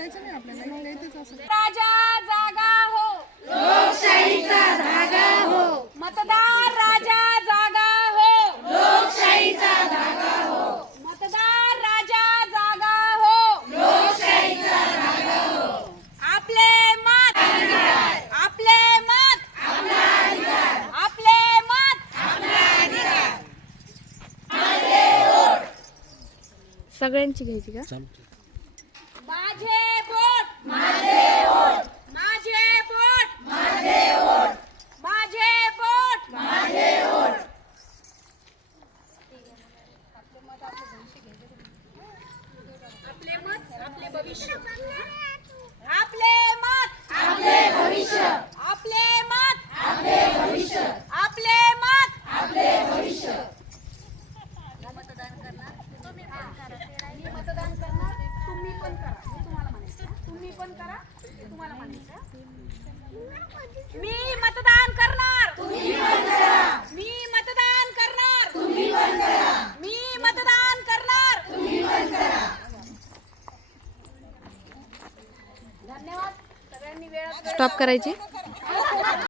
फिरायचं नाही आपल्याला, इथेच असं. राजा जागा हो, लोकशाहीचा धागा हो, मतदार राजा जागा हो, लोकशाहीचा धागा हो, मतदार राजा जागा हो, लोकशाहीचा धागा हो. आपले मत, आपले मत, आपला अधिकार, आपले मत, आपला अधिकार. सगळ्यांची घ्यायची का? माझे वोट, माझे वोट, माझे वोट, माझे वोट, माझे वोट. माझे वोट. आपले मत, आपले भविष्य. आपले मत, आपले भविष्य, आपले मत, आपले भविष्य, आपले मत. आपले भविष्य. मतदान करणार, तुम्ही पण करा. मी मतदान करणार, तुम्ही पण करा. मी तुम्हाला म्हणायचं, तुम्ही पण करा, हे तुम्हाला म्हणायचं. मी मतदान करणार, तुम्ही पण करा, मी मतदान करणार, तुम्ही पण करा, मी मतदान करणार. तुम्ही पण करा. धन्यवाद. सगळ्यांनी वेळात स्टॉप करायची.